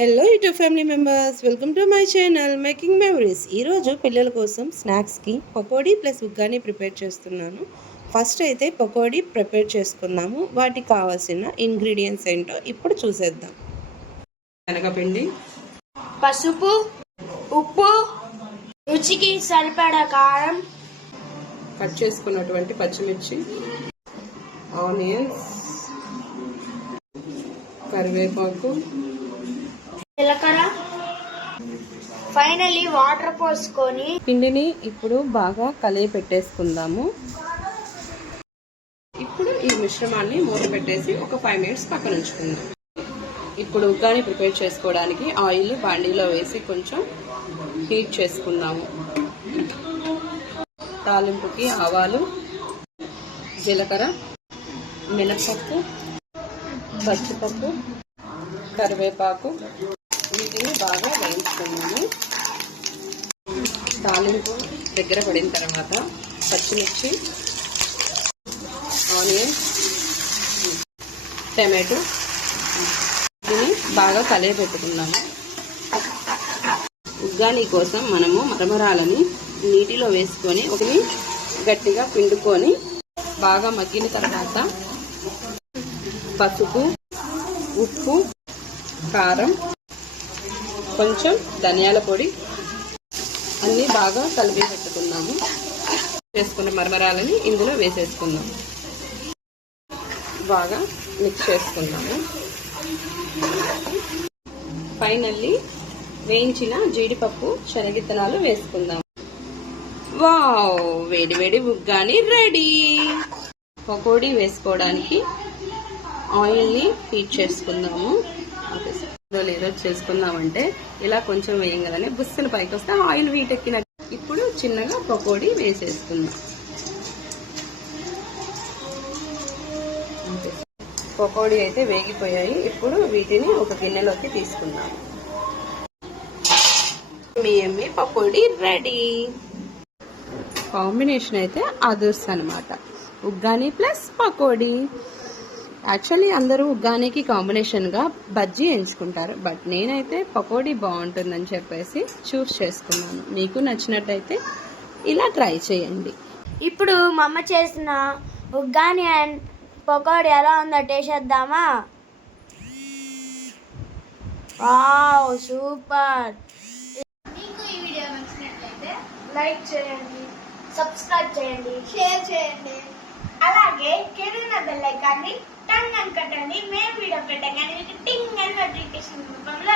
Hello YouTube family members, welcome to my channel making memories. ఈరోజు పిల్లల కోసం స్నాక్స్కి pakodi plus uggani prepare చేస్తున్నాను. ఫస్ట్ అయితే పకోడీ ప్రిపేర్ చేసుకుందాము. వాటికి కావాల్సిన ఇంగ్రీడియంట్స్ ఏంటో ఇప్పుడు చూసేద్దాం. శనగపిండి, పసుపు, ఉప్పు, రుచికి సరిపడా కారం, కట్ చేసుకున్నటువంటి పచ్చిమిర్చి, ఆనియన్స్, కరివేపాకు, జీలకర్ర, ఫైనల్లీ వాటర్ పోసుకొని పిండిని ఇప్పుడు బాగా కలిపి పెట్టేసుకుందాము. ఇప్పుడు ఈ మిశ్రమాన్ని మూత పెట్టేసి ఒక 5 minutes పక్కన ఉంచుకుందాం. ఇప్పుడు ఉగ్గాని ప్రిపేర్ చేసుకోవడానికి ఆయిల్ బాండీలో వేసి కొంచెం హీట్ చేసుకుందాము. తాలింపుకి ఆవాలు, జీలకర్ర, మినపప్పు, పచ్చిపప్పు, కరివేపాకు వీటిని బాగా వేయించుకున్నాము. తాలింపు దగ్గర పడిన తర్వాత పచ్చిమిర్చి, ఆనియన్, టమాటో దీన్ని బాగా కలియపెట్టుకున్నాము. ఉగ్గాని కోసం మనము మరమరాలని నీటిలో వేసుకొని ఒకటి గట్టిగా పిండుకొని బాగా మగ్గిన తర్వాత పసుపు, ఉప్పు, కారం, కొంచెం ధనియాల పొడి అన్నీ బాగా కలిపి పెట్టుకున్నాము. చేసుకున్న మరమరాలని ఇందులో వేసేసుకుందాము. బాగా మిక్స్ చేసుకున్నాము. ఫైనల్లీ వేయించిన జీడిపప్పు, శనగిత్తనాలు వేసుకుందాము. వావ్, వేడి వేడి ఉగ్గాని రెడీ. పకోడీ వేసుకోవడానికి ఆయిల్ని హీట్ చేసుకుందాము. లేదో చేసుకుందామంటే ఇలా కొంచెం వేయంగానే బుస్సలు పైకి వస్తే ఆయిల్ హీట్ ఎక్కినట్టు. ఇప్పుడు చిన్నగా పకోడీ వేసేసుకుందాం. పకోడీ అయితే వేగిపోయాయి. ఇప్పుడు వీటిని ఒక గిన్నెలోకి తీసుకుందాం. మీ పకోడీ రెడీ. కాంబినేషన్ అయితే అదుర్స్ అనమాట. ఉగ్గాని ప్లస్ పకోడీ. యాక్చువల్లీ అందరూ ఉగ్గానికి కాంబినేషన్గా బజ్జీ ఎంచుకుంటారు, బట్ నేనైతే పకోడీ బాగుంటుందని చెప్పేసి చూస్ చేసుకున్నాను. మీకు నచ్చినట్టయితే ఇలా ట్రై చేయండి. ఇప్పుడు మా అమ్మ చేసిన ఉగ్గాని అండ్ పకోడీ ఎలా ఉందో టేస్ట్ చేద్దామా? Wow, super. మీకు ఈ వీడియో నచ్చినట్లయితే లైక్ చేయండి, సబ్స్క్రైబ్ చేయండి, షేర్ చేయండి. అలాగే కింద బెల్ ఐకాన్ని టంగ్ అని కట్టండి. మేము వీడియో పెట్టగానే మీకు టింగ్ అని నోటిఫికేషన్ రూపంలో